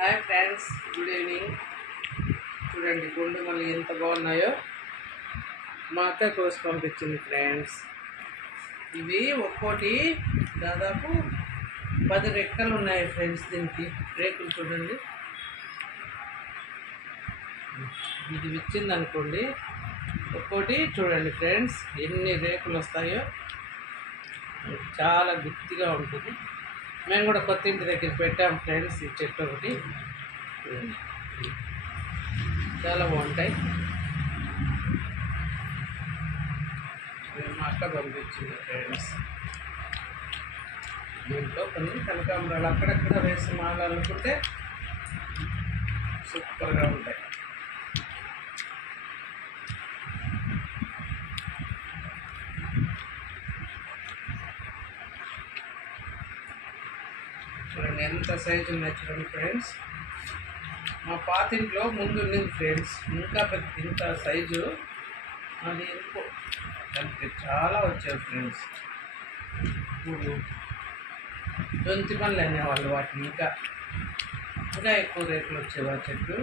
Hi friends, good evening. చూడండి గుండు మళ్ళీ ఎంత బాగున్నాయో మా అక్క కోసి పంపించింది ఫ్రెండ్స్. ఇవి ఒక్కోటి దాదాపు 10 రెక్కలు ఉన్నాయి ఫ్రెండ్స్. దీనికి రేకులు చూడండి, ఇది విచ్చింది అనుకోండి. ఒక్కోటి చూడండి ఫ్రెండ్స్ ఎన్ని రేకులు వస్తాయో, చాలా గుత్తిగా ఉంటుంది. మేము కూడా కొత్త ఇంటి దగ్గర పెట్టాము ఫ్రెండ్స్. ఈ చెట్టు ఒకటి చాలా బాగుంటాయి. మా అక్క పంపించింది ఫ్రెండ్స్. దీంట్లో కొన్ని కనకాంబరాలు అక్కడక్కడ వేసి మాలనుకుంటే సూపర్గా ఉంటాయి. చూడండి ఎంత సైజు ఉన్నాయి చూడండి ఫ్రెండ్స్. మా పాతింట్లో ముందు ఉన్నది ఫ్రెండ్స్, ఇంకా పెద్ద ఇంత సైజు. అది ఎందుకో దానికి చాలా వచ్చాయి ఫ్రెండ్స్. ఇప్పుడు దొంతి పనులు అనేవాళ్ళు వాటిని. ఇంకా ఎక్కువ రేట్లు వచ్చేవా చెట్టు.